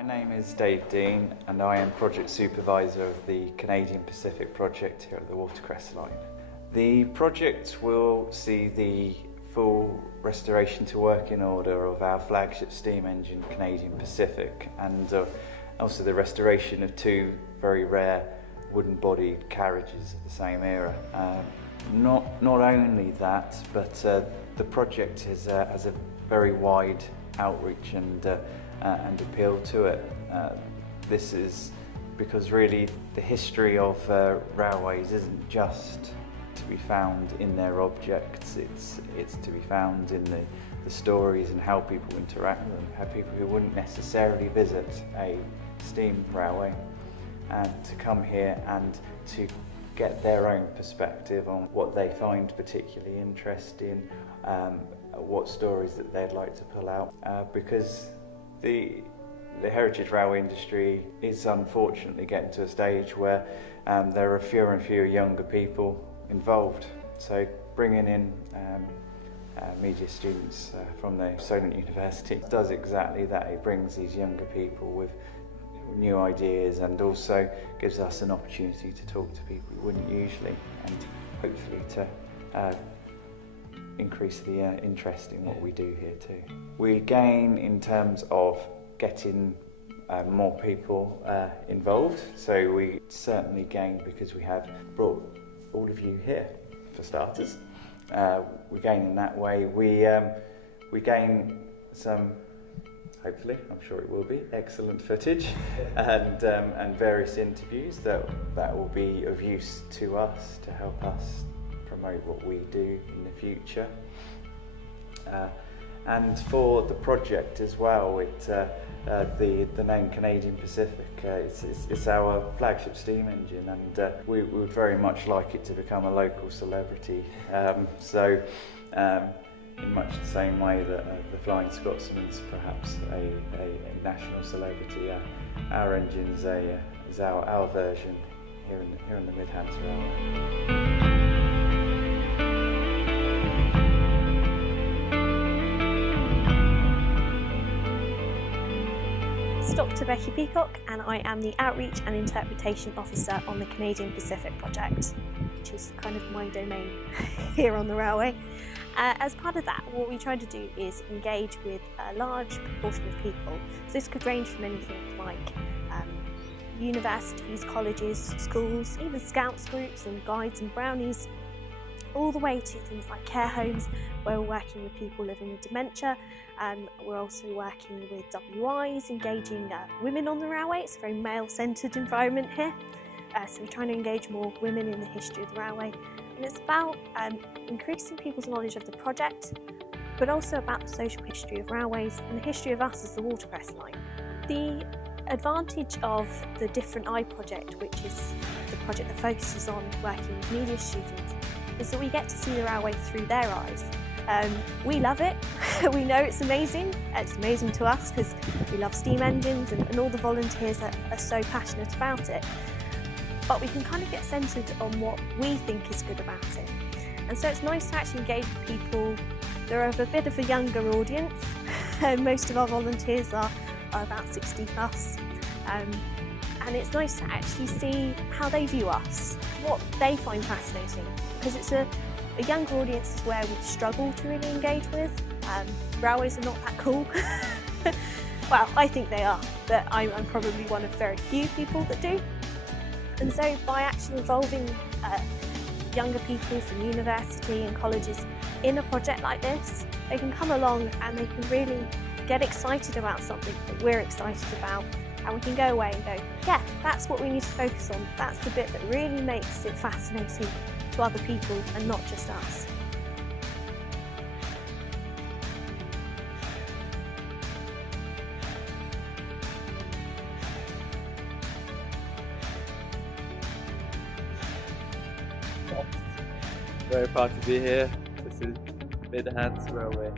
My name is Dave Dean and I am Project Supervisor of the Canadian Pacific project here at the Watercress line. The project will see the full restoration to working order of our flagship steam engine Canadian Pacific, and also the restoration of two very rare wooden bodied carriages of the same era. Not only that, but the project has a very wide outreach and appeal to it. This is because really the history of railways isn't just to be found in their objects, it's to be found in the stories and how people interact with them, how people who wouldn't necessarily visit a steam railway and to come here and to get their own perspective on what they find particularly interesting, what stories that they'd like to pull out, because the heritage railway industry is unfortunately getting to a stage where there are fewer and fewer younger people involved. So bringing in media students from the Solent University does exactly that. It brings these younger people with new ideas and also gives us an opportunity to talk to people we wouldn't usually, and hopefully to increase the interest in what we do here too. We gain in terms of getting more people involved, so we certainly gain because we have brought all of you here for starters. We gain in that way. We gain some, hopefully, I'm sure it will be, excellent footage and various interviews that will be of use to us to help us promote what we do in the future. And for the project as well, the name Canadian Pacific, it's our flagship steam engine, and we would very much like it to become a local celebrity. In much the same way that the Flying Scotsman's perhaps a national celebrity, our engine is our version here in the Midlands Railway. Dr. Becky Peacock, and I am the Outreach and Interpretation Officer on the Canadian Pacific project, which is kind of my domain here on the railway. As part of that, what we try to do is engage with a large proportion of people. So this could range from anything like universities, colleges, schools, even scouts groups and guides and brownies, all the way to things like care homes, where we're working with people living with dementia. We're also working with WIs, engaging women on the railway. It's a very male-centred environment here. So we're trying to engage more women in the history of the railway. And it's about increasing people's knowledge of the project, but also about the social history of railways and the history of us as the Watercress line. The advantage of the Different Eye project, which is the project that focuses on working with media students, is that we get to see the railway through their eyes. We love it. We know it's amazing. It's amazing to us because we love steam engines and all the volunteers are so passionate about it. But we can kind of get centred on what we think is good about it. And so it's nice to actually engage with people. They're of a bit of a younger audience. Most of our volunteers are about 60 plus. And it's nice to actually see how they view us, what they find fascinating, because it's a younger audience is where we struggle to really engage with. Railways are not that cool. Well, I think they are, but I'm probably one of very few people that do. And so by actually involving younger people from university and colleges in a project like this, they can come along and they can really get excited about something that we're excited about, and we can go away and go, yeah, that's what we need to focus on. That's the bit that really makes it fascinating to other people and not just us. Very proud to be here. This is Midlands Railway.